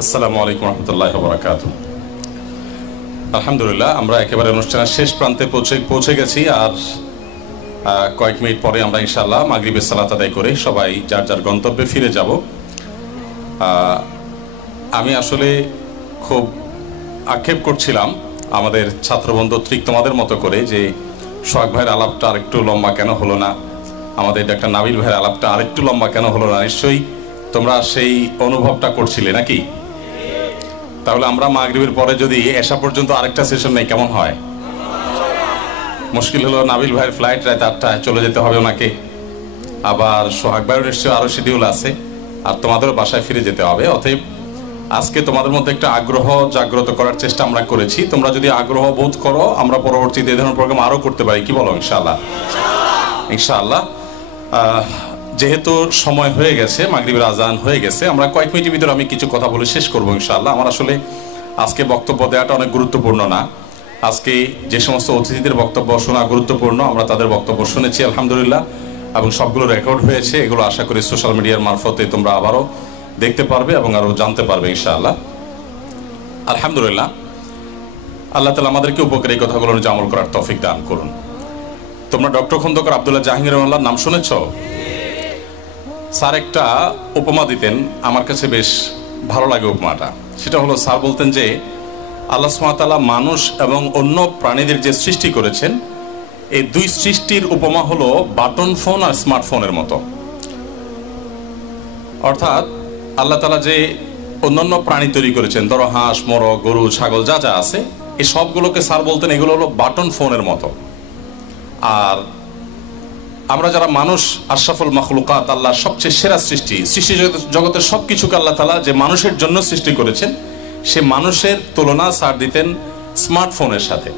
আসসালামু আলাইকুম রহমতুল্লাহি ওয়া বারাকাতুহু। আলহামদুলিল্লাহ, আমরা একেবারে অনুষ্ঠানের শেষ প্রান্তে পৌঁছে গেছি। আর কয়েক মিনিট পরে আমরা ইনশাআল্লাহ মাগরিবের সালাত আদায় করে সবাই যার যার গন্তব্যে ফিরে যাব। আমি আসলে খুব আক্ষেপ করছিলাম আমাদের ছাত্রবন্ধু ঠিক তোমাদের মতো করে যে সোহাগ ভাইয়ের আলাপটা আরেকটু লম্বা কেন হলো না, আমাদের ডাক্তার নাবিল ভাইয়ের আলাপটা আরেকটু লম্বা কেন হলো না। নিশ্চয়ই তোমরা সেই অনুভবটা করছিলে নাকি? তাহলে আমরা মাগরিবের পরে যদি এসা পর্যন্ত আরেকটা সেশন নেই কেমন হয়? মুশকিল হলো, নাবিল ভাইয়ের ফ্লাইট রাত 8টায় চলে যেতে হবে ওনাকে, আবার সোহাগ ভাইয়ের নিশ্চয়ই আরও শিডিউল আছে, আর তোমাদেরও বাসায় ফিরে যেতে হবে। অতএব আজকে তোমাদের মধ্যে একটা আগ্রহ জাগ্রত করার চেষ্টা আমরা করেছি। তোমরা যদি আগ্রহ বোধ করো আমরা পরবর্তীতে এই ধরনের প্রোগ্রাম আরও করতে পারি, কি বলো? ইনশাআল্লাহ ইনশাআল্লাহ। যেহেতু সময় হয়ে গেছে, মাগরিবের আজান হয়ে গেছে, আমরা কয়েক মিনিটের ভিতরে আমি কিছু কথা বলে শেষ করবো ইনশাআল্লাহ। আমার আসলে আজকে বক্তব্য দেওয়াটা অনেক গুরুত্বপূর্ণ না। আজকে যে সমস্ত অতিথিদের বক্তব্য শোনা গুরুত্বপূর্ণ, আমরা তাদের বক্তব্য শুনেছি আলহামদুলিল্লাহ, এবং সবগুলো রেকর্ড হয়েছে। এগুলো আশা করি সোশ্যাল মিডিয়ার মারফতে তোমরা আবারও দেখতে পারবে এবং আরও জানতে পারবে ইনশাআল্লাহ। আলহামদুলিল্লাহ, আল্লাহ তাআলা আমাদেরকে উপকারী কথাগুলো আমল করার তৌফিক দান করুন। তোমরা ডক্টর খন্দকার আব্দুল্লাহ জাহাঙ্গীর রহমাল্লাহর নাম শুনেছ? স্যার একটা উপমা দিতেন, আমার কাছে বেশ ভালো লাগে উপমাটা। সেটা হলো, স্যার বলতেন যে আল্লাহ সুবহানাহু ওয়া তাআলা মানুষ এবং অন্য প্রাণীদের যে সৃষ্টি করেছেন, এই দুই সৃষ্টির উপমা হলো বাটন ফোন আর স্মার্টফোনের মতো। অর্থাৎ আল্লাহ তাআলা যে অন্যান্য প্রাণী তৈরি করেছেন, ধরো হাঁস, মোরগ, গরু, ছাগল যা যা আছে, এই সবগুলোকে স্যার বলতেন এগুলো হলো বাটন ফোনের মতো। আর আমরা যারা মানুষ, আশরাফুল মাখলুকাত, আল্লাহর সবচেয়ে সেরা সৃষ্টি, সৃষ্টি জগতের সব কিছুকে আল্লাহ তাআলা যে মানুষের জন্য সৃষ্টি করেছেন, সে মানুষের তুলনা স্যার দিতেন স্মার্টফোনের সাথে।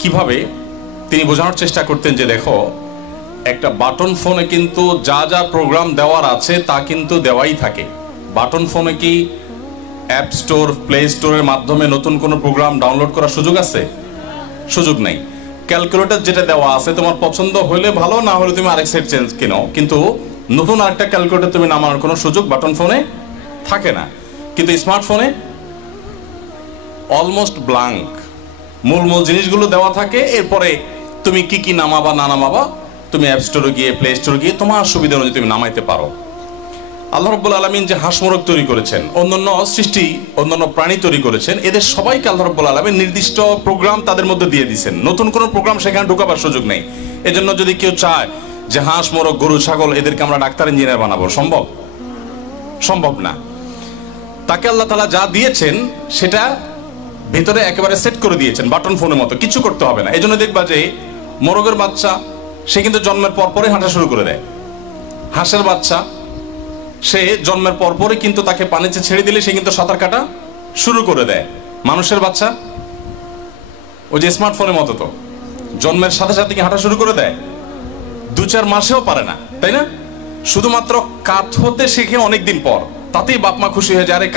কিভাবে তিনি বোঝানোর চেষ্টা করতেন যে দেখো, একটা বাটন ফোনে কিন্তু যা যা প্রোগ্রাম দেওয়ার আছে তা কিন্তু দেওয়াই থাকে। বাটন ফোনে কি অ্যাপ স্টোর, প্লে স্টোরের মাধ্যমে নতুন কোনো প্রোগ্রাম ডাউনলোড করার সুযোগ আছে? সুযোগ নেই। ক্যালকুলেটর যেটা দেওয়া আছে, তোমার পছন্দ হলে ভালো, না হলে তুমি আরেক সেট চেঞ্জ কিনো, কিন্তু নতুন আরেকটা ক্যালকুলেটর তুমি নামানোর কোনো সুযোগ বাটন ফোনে থাকে না। কিন্তু স্মার্টফোনে অলমোস্ট ব্ল্যাঙ্ক, মূল জিনিসগুলো দেওয়া থাকে। এরপরে তুমি কি কি নামাবা না নামাবা, তুমি অ্যাপ স্টোরে গিয়ে, প্লে স্টোরে গিয়ে তোমার সুবিধা অনুযায়ী তুমি নামাইতে পারো। আল্লাহ রাব্বুল আলামিন যে হাঁস মোরগ তৈরি করেছেন, অন্যান্য সৃষ্টি, অন্যান্য প্রাণী তৈরি করেছেন, এদের সবাইকে আল্লাহ রাব্বুল আলামিন নির্দিষ্ট প্রোগ্রাম তাদের মধ্যে দিয়ে দিয়েছেন। নতুন কোনো প্রোগ্রাম সেখানে ঢোকাবার সুযোগ নেই। এজন্য যদি কেউ চায় যে হাঁস, মোরগ, গরু, ছাগল এদেরকে আমরা ডাক্তার ইঞ্জিনিয়ার বানাবো, সম্ভব না। তাকে আল্লাহ তাআলা যা দিয়েছেন সেটা ভেতরে একেবারে সেট করে দিয়েছেন বাটন ফোনের মতো, কিছু করতে হবে না। এজন্য দেখবা যে মোরগের বাচ্চা সে কিন্তু জন্মের পরপরই হাঁটা শুরু করে দেয়। হাঁসের বাচ্চা সে জন্মের পরপরই কিন্তু তাকে পানিতে ছেড়ে দিলে সে কিন্তু সাঁতার কাটা শুরু করে দেয়। মানুষের বাচ্চা ওই যে স্মার্টফোনের মতো, তো জন্মের সাথে সাথে কি হাঁটা শুরু করে দেয়? 2-4 মাসেও পারে না, তাই না? শুধুমাত্র কাত হতে শিখে অনেকদিন পর, তাতেই বাপ মা খুশি হয়ে যায়, আরে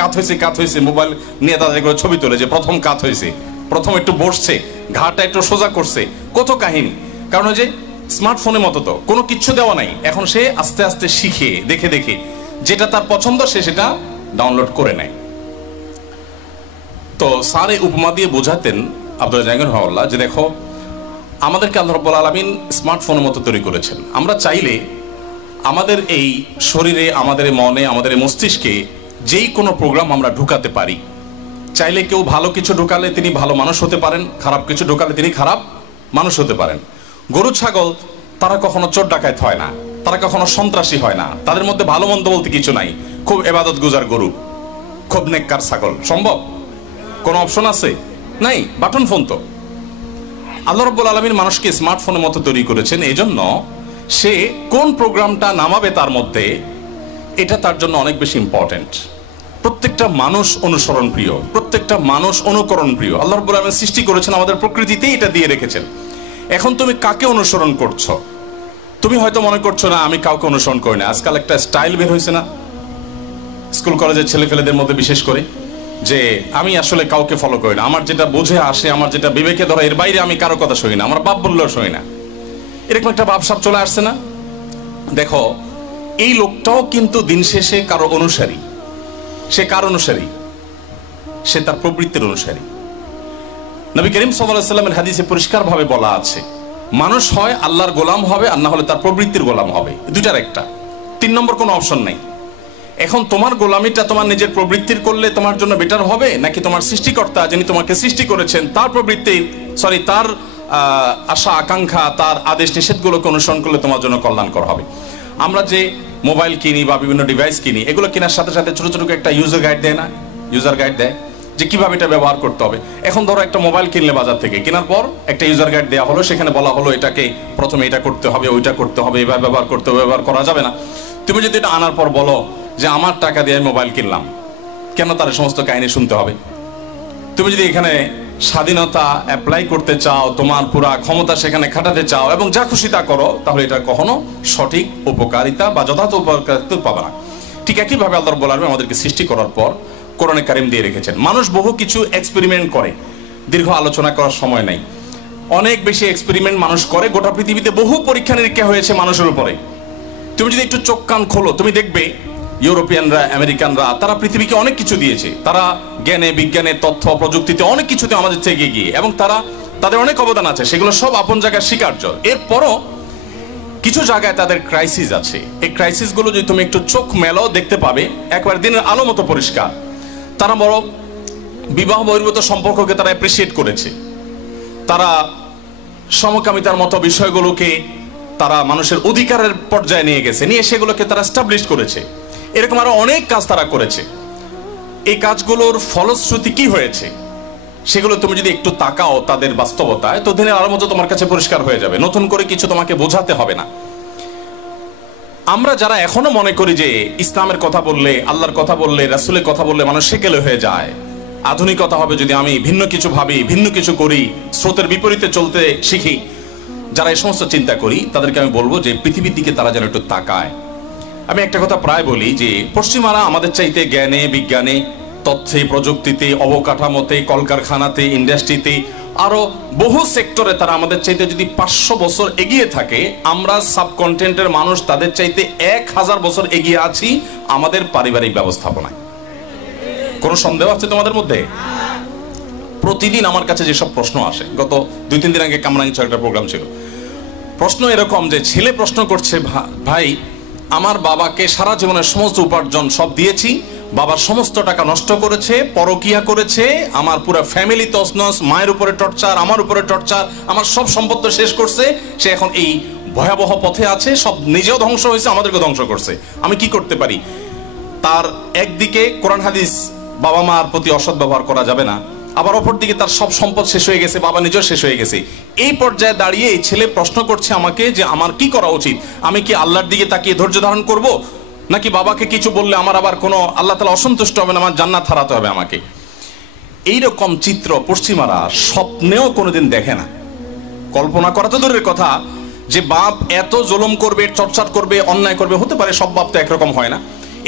কাত হয়েছে, মোবাইল নিয়ে তাদের করে ছবি তোলে যে প্রথম কাত হয়েছে, প্রথম একটু বসছে, ঘাটটা একটু সোজা করছে, কত কাহিনী। কারণ ওই যে স্মার্টফোনের মতো তো কোনো কিচ্ছু দেওয়া নাই, এখন সে আস্তে আস্তে শিখে, দেখে দেখে যেটা তার পছন্দ সে সেটা ডাউনলোড করে নেয়। তো স্যার এই উপমা দিয়ে বোঝাতেন আব্দুল্লাহ জাহাঙ্গীর রহমাল্লাহ যে দেখো, আমাদেরকে আল্লাহ রাব্বুল আলামিন স্মার্টফোনের মতো তৈরি করেছেন। আমরা চাইলে আমাদের এই শরীরে, আমাদের মনে, আমাদের মস্তিষ্কে যেই কোনো প্রোগ্রাম আমরা ঢুকাতে পারি। চাইলে কেউ ভালো কিছু ঢুকালে তিনি ভালো মানুষ হতে পারেন, খারাপ কিছু ঢুকালে তিনি খারাপ মানুষ হতে পারেন। গরু, ছাগল তারা কখনো চোর ডাকাত হয় না, তারা কখনো সন্ত্রাসী হয় না, তাদের মধ্যে ভালো মন্দ বলতে কিছু নাই। খুব ইবাদত গুজার গরু, খুব নেককার ছাগল, সম্ভব? কোনো অপশন আছে? নাই। বাটন ফোন তো। আল্লাহ রাব্বুল আলামিন মানুষকে স্মার্টফোনের মতো তৈরি করেছেন, এই জন্য সে কোন প্রোগ্রামটা নামাবে তার মধ্যে, এটা তার জন্য অনেক বেশি ইম্পর্টেন্ট। প্রত্যেকটা মানুষ অনুসরণ প্রিয়, প্রত্যেকটা মানুষ অনুকরণ প্রিয়। আল্লাহ রাব্বুল আলামিন সৃষ্টি করেছেন, আমাদের প্রকৃতিতেই এটা দিয়ে রেখেছেন। এখন তুমি কাকে অনুসরণ করছো? তুমি হয়তো মনে করছো না আমি কাউকে অনুসরণ করি না। আজকাল একটা স্টাইল বের হয়েছে না স্কুল কলেজের ছেলেপেলেদের মধ্যে, বিশেষ করে, যে আমি আসলে কাউকে ফলো করি না, আমার যেটা বুঝে আসে, আমার যেটা বিবেকে ধরে, এর বাইরে আমি কারো কথা শুনি না, আমার বাপ বললেও শুনি না। এরকম একটা ভাবসাব চলে আসছে না? দেখো, এই লোকটাও কিন্তু দিন শেষে কারো অনুসারী, সে কার অনুসারী? সে তার প্রবৃত্তির অনুসারী। নবী করিম সাল্লাল্লাহু আলাইহি ওয়াসাল্লামের হাদিসে পরিষ্কারভাবে বলা আছে, মানুষ হয় আল্লাহর গোলাম হবে আর না হলে তার প্রবৃত্তির গোলাম হবে, দুইটার একটা, 3 নম্বর কোনো অপশন নাই। এখন তোমার গোলামিটা তোমার নিজের প্রবৃত্তির করলে তোমার জন্য বেটার হবে, নাকি তোমার সৃষ্টিকর্তা যিনি তোমাকে সৃষ্টি করেছেন তার প্রবৃত্তির তার আশা আকাঙ্ক্ষা, তার আদেশ নিষেধগুলোকে অনুসরণ করলে তোমার জন্য কল্যাণকর হবে? আমরা যে মোবাইল কিনি বা বিভিন্ন ডিভাইস কিনি, এগুলো কেনার সাথে সাথে ছোট ছোট একটা ইউজার গাইড দেয় না? ইউজার গাইড দেয় যে কিভাবে এটা ব্যবহার করতে হবে। এখন ধরো একটা মোবাইল কিনলে বাজার থেকে, কেনার পর একটা ইউজার গাইড দেওয়া হলো, সেখানে বলা হলো এটাকে প্রথমে এটা করতে হবে, ওইটা করতে হবে, এভাবে ব্যবহার করতে হবে, ব্যবহার করা যাবে না। তুমি যদি এটা আনার পর বলো যে আমার টাকা দিয়ে মোবাইল কিনলাম, কেন তার সমস্ত কাহিনী শুনতে হবে? তুমি যদি এখানে স্বাধীনতা অ্যাপ্লাই করতে চাও, তোমার পুরা ক্ষমতা সেখানে খাটাতে চাও এবং যা খুশি তা করো, তাহলে এটা কখনো সঠিক উপকারিতা বা যথার্থ উপকারিতা পাবে না। ঠিক একইভাবে আল্লাহ রাব্বুল আলামিন আমাদেরকে সৃষ্টি করার পর কোরআনে কারিম দিয়ে রেখেছেন। মানুষ বহু কিছু এক্সপেরিমেন্ট করে, দীর্ঘ আলোচনা করার সময় নাই। অনেক বেশি এক্সপেরিমেন্ট মানুষ করে, গোটা পৃথিবীতে বহু পরীক্ষা নিরীক্ষা হয়েছে মানুষের উপরে। তুমি যদি একটু চোখ কান খোলো, তুমি দেখবে ইউরোপিয়ানরা, আমেরিকানরা, তারা পৃথিবীকে অনেক কিছু দিয়েছে। তারা জ্ঞানে, বিজ্ঞানে, তথ্য প্রযুক্তিতে অনেক কিছুতে আমাদের থেকে এগিয়ে, এবং তাদের অনেক অবদান আছে, সেগুলো সব আপন জায়গায় স্বীকার্য। এরপরও কিছু জায়গায় তাদের ক্রাইসিস আছে। এই ক্রাইসিসগুলো যদি তুমি একটু চোখ মেলো, দেখতে পাবে একবার দিনের আলো মতো পরিষ্কার। তারা বড় বিবাহ বহির্ভূত সম্পর্ককে তারা অ্যাপ্রিসিয়েট করেছে, তারা সমকামিতার মতো বিষয়গুলোকে তারা মানুষের অধিকারের পর্যায়ে নিয়ে গেছে, নিয়ে সেগুলোকে তারা এস্টাবলিশ করেছে। এরকম আরো অনেক কাজ তারা করেছে। এই কাজগুলোর ফলশ্রুতি কি হয়েছে সেগুলো তুমি যদি একটু তাকাও তাদের বাস্তবতায়, তো দিনের আলোর মতো তোমার কাছে পরিষ্কার হয়ে যাবে। নতুন করে কিছু তোমাকে বোঝাতে হবে না। আমরা যারা এখনো মনে করি যে ইসলামের কথা বললে, আল্লাহর কথা বললে, রাসূলের কথা বললে মানুষ সেকেলে হয়ে যায়, আধুনিকতা হবে যদি আমি ভিন্ন কিছু ভাবি, ভিন্ন কিছু করি, স্রোতের বিপরীতে চলতে শিখি, যারা এই সমস্ত চিন্তা করি তাদেরকে আমি বলবো যে পৃথিবীর দিকে তারা যেন একটু তাকায়। আমি একটা কথা প্রায় বলি যে পশ্চিমারা আমাদের চাইতে জ্ঞানে, বিজ্ঞানে, তথ্যে, প্রযুক্তিতে, অবকাঠামোতে, কলকারখানাতে, ইন্ডাস্ট্রিতে, আরো বহু সেক্টরে তারা আমাদের চাইতে যদি 500 বছর এগিয়ে থাকে, আমরা সাবকন্টিনেন্টের মানুষ তাদের চাইতে 1000 বছর এগিয়ে আছি আমাদের পারিবারিক ব্যবস্থাপনায়। কোনো সন্দেহ আছে তোমাদের মধ্যে? প্রতিদিন আমার কাছে যেসব প্রশ্ন আসে, গত 2-3 দিন আগে কামরাঙ্গীর একটা প্রোগ্রাম ছিল, প্রশ্ন এরকম যে ছেলে প্রশ্ন করছে, ভাই আমার বাবাকে সারা জীবনের সমস্ত উপার্জন সব দিয়েছি, বাবার সমস্ত টাকা নষ্ট করেছে, পরকিয়া করেছে, আমার পুরো ফ্যামিলি তছনছ, মায়ের উপরে টর্চার, আমার উপরে টর্চার, আমার সব সম্পত্তি শেষ করছে, সে এখন এই ভয়াবহ পথে আছে, সব নিজেও ধ্বংস হয়েছে, আমাদেরকে ধ্বংস করছে, আমি কি করতে পারি? তার একদিকে কোরআন হাদিস, বাবা মার প্রতি অসৎ ব্যবহার করা যাবে না, আবার অপরদিকে তার সব সম্পদ শেষ হয়ে গেছে, বাবা নিজেও শেষ হয়ে গেছে। এই পর্যায়ে দাঁড়িয়ে এই ছেলে প্রশ্ন করছে আমাকে যে আমার কি করা উচিত? আমি কি আল্লাহর দিকে তাকিয়ে ধৈর্য ধারণ করব, নাকি বাবাকে কিছু বললে আমার আবার কোনো আল্লাহ তাআলা অসন্তুষ্ট হবে না, আমার জান্নাত হারাতে হবে আমাকে? এইরকম চিত্র পশ্চিমারা স্বপ্নেও কোনোদিন দেখে না। কল্পনা করা তো দূরের কথা, যে বাপ এত জুলুম করবে, টর্চার করবে, অন্যায় করবে, হতে পারে সব বাপ তো একরকম হয় না।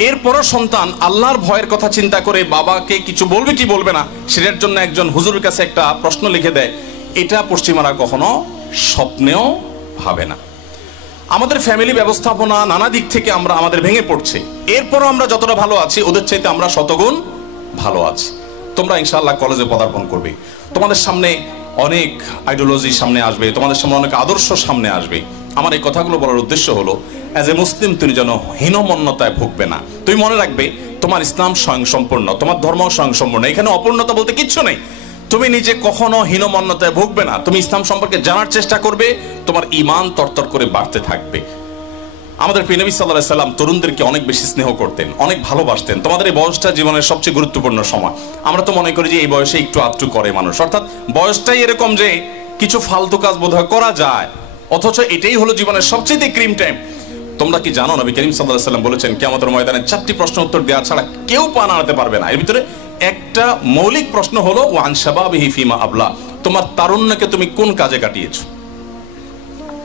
এরপরও সন্তান আল্লাহর ভয়ের কথা চিন্তা করে বাবাকে কিছু বলবে কি বলবে না সেটার জন্য একজন হুজুরের কাছে একটা প্রশ্ন লিখে দেয়, এটা পশ্চিমারা কখনো স্বপ্নেও ভাবে না। আমাদের ফ্যামিলি ব্যবস্থাপনা নানা দিক থেকে আমাদের ভেঙে পড়ছে, এরপরও আমরা যতটা ভালো আছি ওদের চাইতে আমরা শতগুণ ভালো আছি। তোমরা ইনশাআল্লাহ কলেজে পদার্পণ করবে, তোমাদের সামনে অনেক আইডিওলজি সামনে আসবে, তোমাদের সামনে অনেক আদর্শ সামনে আসবে। আমার এই কথাগুলো বলার উদ্দেশ্য হলো, অ্যাজ এ মুসলিম তুমি যেন হীনমন্যতায় ভুগবে না। তুমি মনে রাখবে তোমার ইসলাম স্বয়ংসম্পূর্ণ, তোমার ধর্ম স্বয়ংসম্পূর্ণ, এখানে অপূর্ণতা বলতে কিচ্ছু নেই। তুমি নিজে কখনো হীনমন্যতায় ভুগবে না, তুমি ইসলাম সম্পর্কে জানার চেষ্টা করবে, তোমার ঈমান তরতর করে বাড়তে থাকবে। আমাদের প্রিয় নবী সাল্লাল্লাহু আলাইহি সাল্লাম তরুণদেরকে অনেক বেশি স্নেহ করতেন, অনেক ভালোবাসতেন। তোমাদের এই বয়সটা জীবনের সবচেয়ে গুরুত্বপূর্ণ সময়। আমরা তো মনে করি যে এই বয়সে একটু আধটু করে মানুষ, অর্থাৎ বয়সটাই এরকম যে কিছু ফালতু কাজ বোধহয় করা যায়, অথচ এটাই হলো জীবনের সবচেয়ে ক্রিম টাইম। তোমরা কি জানো নবী করিম সাল্লাল্লাহু আলাইহি সাল্লাম বলেছেন কিয়ামতের ময়দানে 4টি প্রশ্ন উত্তর দেওয়া ছাড়া কেউ পা নাড়াতে পারবে না। এর ভিতরে একটা মৌলিক প্রশ্ন হলো ওয়ান শাবাবিহি ফিমা আবলা, তোমার তারুণ্যকে তুমি কোন কাজে কাটিয়েছো?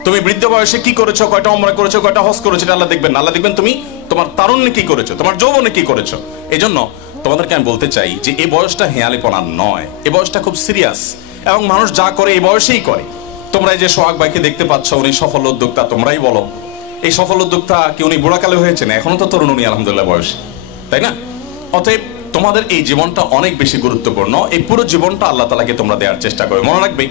তুমি বৃদ্ধ বয়সে কি করেছো, কয়টা উমরা করেছো, কয়টা হজ করেছো, এটা আল্লাহ দেখবেন না। আল্লাহ দেখবেন তুমি তোমার তারুণ্যে কি করেছো, তোমার যৌবনে কি করেছো। এই জন্য তোমাদেরকে আমি বলতে চাই যে এই বয়সটা হেয়ালিপনা নয়, এই বয়সটা খুব সিরিয়াস, এবং মানুষ যা করে এই বয়সেই করে। তোমরা এই যে সোহাগ ভাইকে দেখতে পাচ্ছ, উনি সফল উদ্যোক্তা, তোমরাই বলো এই সফল উদ্যোক্তা কি উনি বুড়াকালে হয়েছেন? এখনো তো তরুণ উনি, আলহামদুলিল্লাহ বয়স, তাই না? অতএব তোমাদের এই জীবনটা অনেক বেশি গুরুত্বপূর্ণ। এই পুরো জীবনটা আল্লাহ তাআলাকে তোমরা দেওয়ার চেষ্টা করবে। মনে রাখবে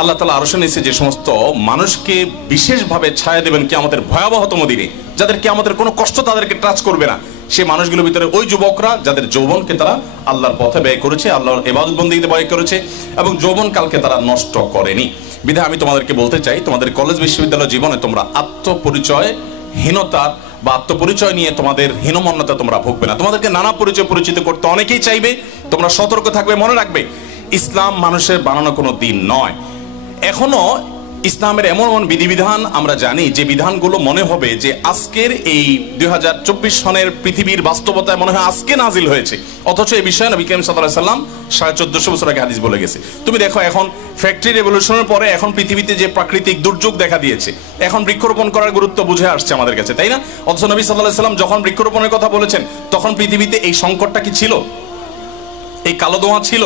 আল্লাহ তাআলা আরশে নিচে যে সমস্ত মানুষকে বিশেষভাবে ছায়া দেবেন কিয়ামতের ভয়াবহতম দিনে, যাদের কিয়ামতের কোনো কষ্ট তাদেরকে টাচ করবে না, সেই মানুষগুলোর ভিতরে ওই যুবকরা যাদের যৌবনকে তারা আল্লাহর পথে ব্যয় করেছে, আল্লাহর ইবাদত বন্দেগীতে ব্যয় করেছে এবং যৌবনকালকে তারা নষ্ট করেনি। বিধায় আমি তোমাদেরকে বলতে চাই, তোমাদের কলেজ বিশ্ববিদ্যালয় জীবনে তোমরা আত্মপরিচয়হীনতার বা আত্মপরিচয় নিয়ে তোমাদের হীনমন্যতা তোমরা ভুগবে না। তোমাদেরকে নানা পরিচয় পরিচিত করতে অনেকেই চাইবে, তোমরা সতর্ক থাকবে। মনে রাখবে ইসলাম মানুষের বানানো কোনো দিন নয়। এখনো ইসলামের এমন এমন বিধিবিধান আমরা জানি যে বিধানগুলো মনে হবে যে আজকের এই 2024 সনের পৃথিবীর বাস্তবতায় মনে হয় আজকে নাজিল হয়েছে, অথচ এই বিষয়ে নবী করিম সাল্লাল্লাহু আলাইহি সাল্লাম 1450 বছর আগে হাদিস বলে গেছে। তুমি দেখো এখন ফ্যাক্টরি রেভলিউশনের পরে এখন পৃথিবীতে যে প্রাকৃতিক দুর্যোগ দেখা দিয়েছে, এখন বৃক্ষরোপণ করার গুরুত্ব বুঝে আসছে আমাদের কাছে, তাই না? অথচ নবী সাল্লাল্লাহু আলাইহি সাল্লাম যখন বৃক্ষরোপণের কথা বলেছেন তখন পৃথিবীতে এই সংকটটা কি ছিল? এই কালো ধোঁয়া ছিল?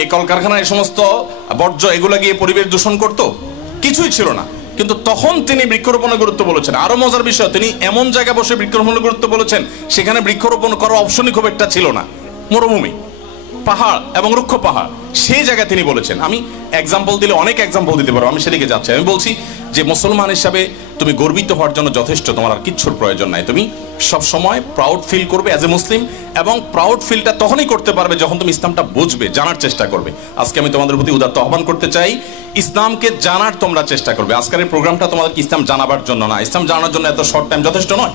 এই কলকারখানায় এই সমস্ত বর্জ্য এগুলা গিয়ে পরিবেশ দূষণ করতো? কিছুই ছিল না। কিন্তু তখন তিনি বৃক্ষরোপণের গুরুত্ব বলেছেন। আরো মজার বিষয়, তিনি এমন জায়গায় বসে বৃক্ষরোপণের গুরুত্ব বলেছেন সেখানে বৃক্ষরোপণ করার অপশনই খুব একটা ছিল না, মরুভূমি, পাহাড় এবং রুক্ষ পাহাড়, সেই জায়গায় তিনি বলেছেন। আমি এক্সাম্পল দিলে অনেক এক্সাম্পল দিতে পারবো, আমি সেদিকে যাচ্ছি। আমি বলছি যে মুসলমান হিসাবে তুমি গর্বিত হওয়ার জন্য যথেষ্ট, তোমার আর কিচ্ছুর প্রয়োজন নাই। তুমি সব সময় প্রাউড ফিল করবে অ্যাজ এ মুসলিম, এবং প্রাউড ফিলটা তখনই করতে পারবে যখন তুমি ইসলামটা বুঝবে, জানার চেষ্টা করবে। আজকে আমি তোমাদের প্রতি উদাত্ত আহ্বান করতে চাই, ইসলামকে জানার তোমরা চেষ্টা করবে। আজকের এই প্রোগ্রামটা তোমাদেরকে ইসলাম জানাবার জন্য না, ইসলাম জানার জন্য এত শর্ট টাইম যথেষ্ট নয়।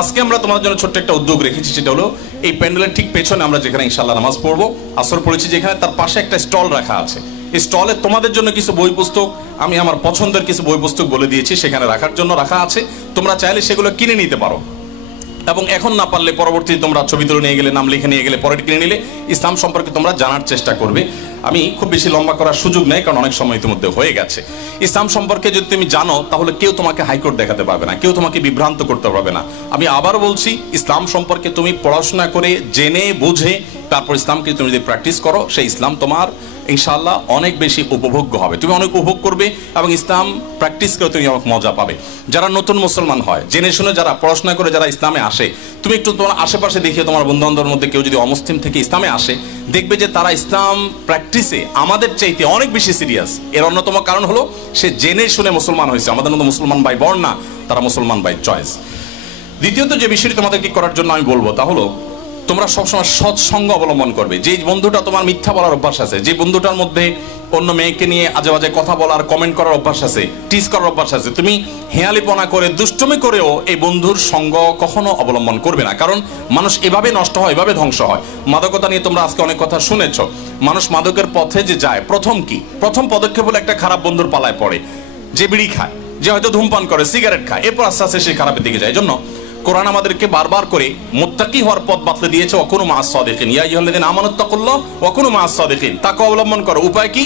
আজকে আমরা তোমাদের জন্য ছোট্ট একটা উদ্যোগ রেখেছি, সেটা হলো এই প্যান্ডেলের ঠিক পেছনে আমরা যেখানে ইনশাআল্লাহ নামাজ পড়বো, আসর পড়েছি যেখানে, তার পাশে একটা স্টল রাখা আছে। এই স্টলে তোমাদের জন্য কিছু বই পুস্তক, আমি আমার পছন্দের কিছু বই পুস্তক বলে দিয়েছি সেখানে রাখার জন্য রাখা আছে। তোমরা চাইলে সেগুলো কিনে নিতে পারো, এবং এখন না পারলে পরবর্তীতে তোমরা ছবি তুলে নিয়ে গেলে, নাম লিখে নিয়ে গেলে, পরে কিনে নিলে ইসলাম সম্পর্কে তোমরা জানার চেষ্টা করবে। আমি খুব বেশি লম্বা করার সুযোগ নেই, কারণ অনেক সময় ইতিমধ্যে হয়ে গেছে। ইসলাম সম্পর্কে যদি তুমি জানো তাহলে কেউ তোমাকে হাইকোর্ট দেখাতে পারবে না, কেউ তোমাকে বিভ্রান্ত করতে পারবে না। আমি আবার বলছি, ইসলাম সম্পর্কে তুমি পড়াশোনা করে জেনে বুঝে তারপর ইসলামকে তুমি যদি প্র্যাকটিস করো, সেই ইসলাম তোমার ইনশাআল্লাহ অনেক বেশি উপভোগ্য হবে, তুমি অনেক উপভোগ করবে এবং ইসলাম প্র্যাকটিস করে তুমি অনেক মজা পাবে। যারা নতুন মুসলমান হয়, জেনে শুনে যারা পড়াশোনা করে যারা ইসলামে আসে, তুমি একটু তোমার আশেপাশে দেখিয়ে তোমার বন্ধু বান্ধবের মধ্যে কেউ যদি অমুসলিম থেকে ইসলামে আসে, দেখবে যে তারা ইসলাম প্র্যাকটিসে আমাদের চাইতে অনেক বেশি সিরিয়াস। এর অন্যতম কারণ হলো সে জেনে শুনে মুসলমান হয়েছে। আমাদের মতো মুসলমান বাই বর্ণ না, তারা মুসলমান বাই চয়েস। দ্বিতীয়ত যে বিষয়টি তোমাদেরকে করার জন্য আমি বলবো তা হলো তোমরা সবসময় সৎসঙ্গ অবলম্বন করবে। যে বন্ধুটা তোমার মিথ্যা বলার অভ্যাস আছে, যে বন্ধুটার মধ্যে অন্য মেয়েকে নিয়ে আজে বাজে কথা বলার, কমেন্ট করার অভ্যাস আছে, টিজ করার অভ্যাস আছে, তুমি হেয়ালিপনা করে দুষ্টুমি করেও এই বন্ধুর সঙ্গ কখনো অবলম্বন করবে না। কারণ মানুষ এভাবে নষ্ট হয়, এভাবে ধ্বংস হয়। মাদকতা নিয়ে তোমরা আজকে অনেক কথা শুনেছ। মানুষ মাদকের পথে যে যায়, প্রথম পদক্ষেপ হলো একটা খারাপ বন্ধুর পালায় পড়ে, যে বিড়ি খায়, যে হয়তো ধূমপান করে, সিগারেট খায়, এরপর আস্তে আস্তে সে খারাপের দিকে যায়। জন্য কোরআন আমাদেরকে বারবার করে মুত্তাকি হওয়ার পথ বাতলে দিয়েছে, ওয়াকুনু মাআস সাদিকিন, ইয়া আইয়ুহাল্লাযীনা আমানুত্তাকুল্লাহ ওয়াকুনু মাআস সাদিকিন। তাকওয়া অবলম্বন করো। উপায় কি?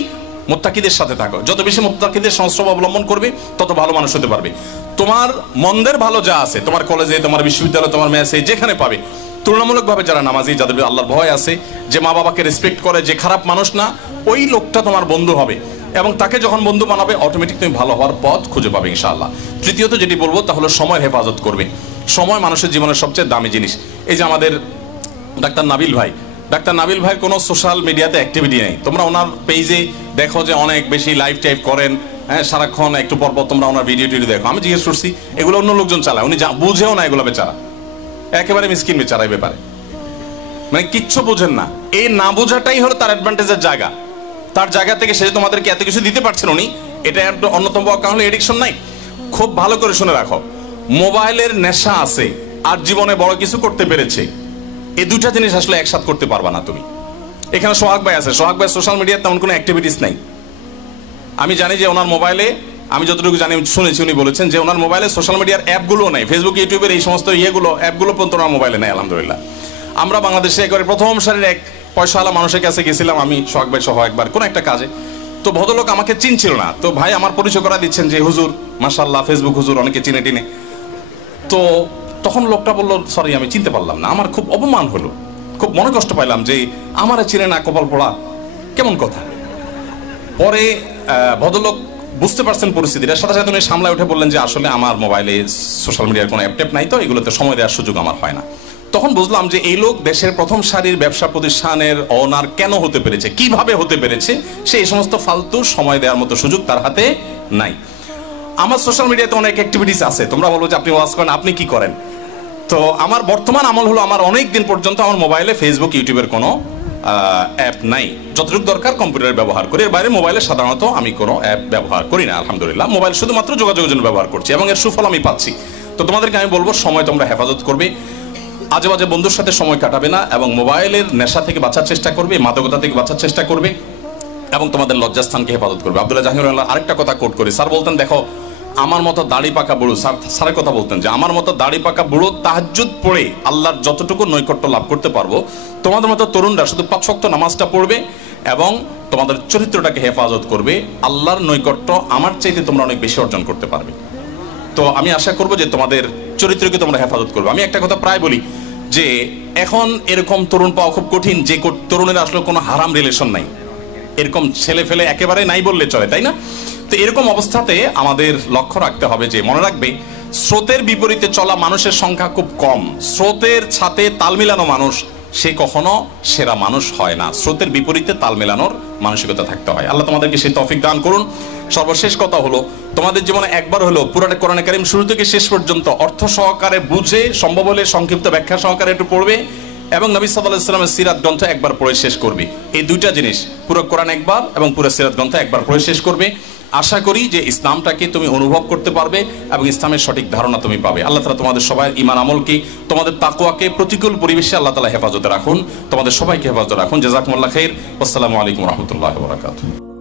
মুত্তাকিদের সাথে থাকো। যত বেশি মুত্তাকিদের সংস্রব অবলম্বন করবে তত ভালো মানুষ হতে পারবে। তোমার মন্দের ভালো যা আছে, তোমার কলেজে, তোমার বিশ্ববিদ্যালয়ে, তোমার মেসে যেখানে পাবে, তুলনামূলকভাবে যারা নামাজি, যাদের আল্লাহর ভয় আছে, যে মা বাবাকে রেসপেক্ট করে, যে খারাপ মানুষ না, ওই লোকটা তোমার বন্ধু হবে, এবং তাকে যখন বন্ধু বানাবে অটোমেটিক তুমি ভালো হওয়ার পথ খুঁজে পাবে ইনশাআল্লাহ। তৃতীয়ত যেটি বলবো তা হলো সময়ের হেফাজত করবে। সময় মানুষের জীবনের সবচেয়ে দামি জিনিস। এই যে আমাদের ডাক্তার নাবিল ভাই কোনো সোশ্যাল মিডিয়াতে অ্যাক্টিভিটি নেই। তোমরা ওনার পেজে দেখো যে অনেক বেশি লাইভ টাইপ করেন, হ্যাঁ, সারাক্ষণ একটু পর পর তোমরা ওনার ভিডিও টিডিও দেখো। আমি জিজ্ঞেস করছি এগুলো অন্য লোকজন চালায়, উনি বুঝেও না এগুলো বেচারা, একেবারে মিসকিন বেচারা এই ব্যাপারে, মানে কিচ্ছু বোঝেন না। এই না বোঝাটাই হলো তার অ্যাডভান্টেজের জায়গা। তার জায়গা থেকে সে তোমাদেরকে এত কিছু দিতে পারছেন উনি, এটা অন্যতম কারণ হলো এডিকশন নাই। খুব ভালো করে শুনে রাখো, মোবাইলের নেশা আছে আর জীবনে বড় কিছু করতে পেরেছে, এই দুইটা জিনিস আসলে একসাথে করতে পারবা না তুমি। এখানে সোহাগ ভাই আছে, সোহাগ ভাই সোশ্যাল মিডিয়াতে তেমন কোনো অ্যাক্টিভিটিস নাই। আমি জানি যে ওনার মোবাইলে, আমি যতটুকু জানি শুনেছি, উনি বলেছেন যে ওনার মোবাইলে সোশ্যাল মিডিয়ার অ্যাপগুলো নাই, ফেসবুক ইউটিউবের এই সমস্ত অ্যাপগুলো পর্যন্ত ওনার মোবাইলে নেই আলহামদুলিল্লাহ। আমরা বাংলাদেশে একবারে প্রথম সারির এক পয়সাওয়ালা মানুষের কাছে গেছিলাম আমি, সোহাগ ভাই সহ একবার কোনো একটা কাজে। তো ভদ্রলোক আমাকে চিনছিল না, তো ভাই আমার পরিচয় করা দিচ্ছেন যে হুজুর, মাশাআল্লাহ ফেসবুক হুজুর, অনেকে চিনে টিনে। তো তখন লোকটা বললো সরি আমি চিনতে পারলাম না। আমার খুব অপমান হলো, খুব মনে কষ্ট পাইলাম যে আমারে চিনে না, কপাল পোড়া, কেমন কথা। পরে ভদ্রলোক বুঝতে পারছেন পরিস্থিতিটা, সাথে সাথে উনি সামলায় উঠে বললেন যে আসলে আমার মোবাইলে সোশ্যাল মিডিয়ার কোনো অ্যাপ ট্যাপ নাই, তো এগুলোতে সময় দেওয়ার সুযোগ আমার হয় না। তখন বুঝলাম যে এই লোক দেশের প্রথম সারির ব্যবসা প্রতিষ্ঠানের ওনার কেন হতে পেরেছে, কিভাবে হতে পেরেছে, সেই সমস্ত ফালতু সময় দেওয়ার মতো সুযোগ তার হাতে নাই। আমার সোশ্যাল মিডিয়াতে অনেক অ্যাক্টিভিটিস আছে, তোমরা বলো যে আপনি ওয়াজ করেন, আপনি কি করেন? তো আমার বর্তমান আমল হলো আমার অনেক দিন পর্যন্ত আমার মোবাইলে ফেসবুক ইউটিউবের কোনো অ্যাপ নাই। যতটুকু দরকার কম্পিউটার ব্যবহার করি, এর বাইরে মোবাইলে সাধারণত আমি কোনো অ্যাপ ব্যবহার করি না। আলহামদুলিল্লাহ, মোবাইল শুধুমাত্র যোগাযোগের জন্য ব্যবহার করছি এবং এর সুফল আমি পাচ্ছি। তো তোমাদেরকে আমি বলবো সময় তোমরা হেফাজত করবে, আজে বাজে বন্ধুর সাথে সময় কাটাবে না এবং মোবাইলের নেশা থেকে বাঁচার চেষ্টা করবে, মাদকতা থেকে বাঁচার চেষ্টা করবে এবং তোমাদের লজ্জাস্থানকে হেফাজত করবে। আব্দুল্লাহ জাহিরুল্লাহ আরেকটা কথা কোট করি, স্যার বলতেন, দেখো আমার মতো দাড়ি পাকা বুড়ো, স্যারের কথা বলতেন যে আমার মতো দাড়ি পাকা বুড়ো তাহাজ্জুদ পড়ে আল্লাহর যতটুকু নৈকট্য লাভ করতে পারবো, তোমাদের মতো তরুণরা শুধু 5 ওয়াক্ত নামাজটা পড়বে এবং তোমাদের চরিত্রটাকে হেফাজত করবে, আল্লাহর নৈকট্য আমার চাইতে তোমরা অনেক বেশি অর্জন করতে পারবে। তো আমি আশা করবো যে তোমাদের চরিত্রকে তোমরা হেফাজত করবে। আমি একটা কথা প্রায় বলি যে এখন এরকম তরুণ পাওয়া খুব কঠিন যে তরুণের আসলে কোনো হারাম রিলেশন নাই, এরকম ছেলে ফেলে একেবারে নাই বললে চলে, তাই না? তো এরকম অবস্থাতে আমাদের লক্ষ্য রাখতে হবে যে, মনে রাখবে স্রোতের বিপরীতে চলা মানুষের সংখ্যা খুব কম, স্রোতের সাথে তাল মিলানো মানুষ সে কখনো সেরা মানুষ হয় না। স্রোতের বিপরীতে তাল মেলানোর মানসিকতা থাকতে হয়। আল্লাহ তোমাদেরকে সেই তৌফিক দান করুন। সর্বশেষ কথা হলো, তোমাদের জীবনে একবার হলো পুরাটা কোরআনে কারীম শুরু থেকে শেষ পর্যন্ত অর্থ সহকারে বুঝে, সম্ভব হলে সংক্ষিপ্ত ব্যাখ্যা সহকারে একটু পড়বে এবং নবী সাল্লাল্লাহু আলাইহি ওয়াসাল্লামের সিরাত গ্রন্থ একবার পড়ে শেষ করবে। এই দুইটা জিনিস, পুরো কোরআন একবার এবং পুরো সিরাত গ্রন্থ একবার পড়ে শেষ করবে। আশা করি যে ইসলামটাকে তুমি অনুভব করতে পারবে এবং ইসলামের সঠিক ধারণা তুমি পাবে। আল্লাহ তাআলা তোমাদের সবাই ঈমান আমলকে, তোমাদের তাকওয়াকে প্রতিকূল পরিবেশে আল্লাহ তাআলা হেফাজতে রাখুন, তোমাদের সবাইকে হেফাজতে রাখুন। জাযাকুমুল্লাহ খাইর। আসসালামু আলাইকুম ওয়া রাহমাতুল্লাহি ওয়া বারাকাতুহু।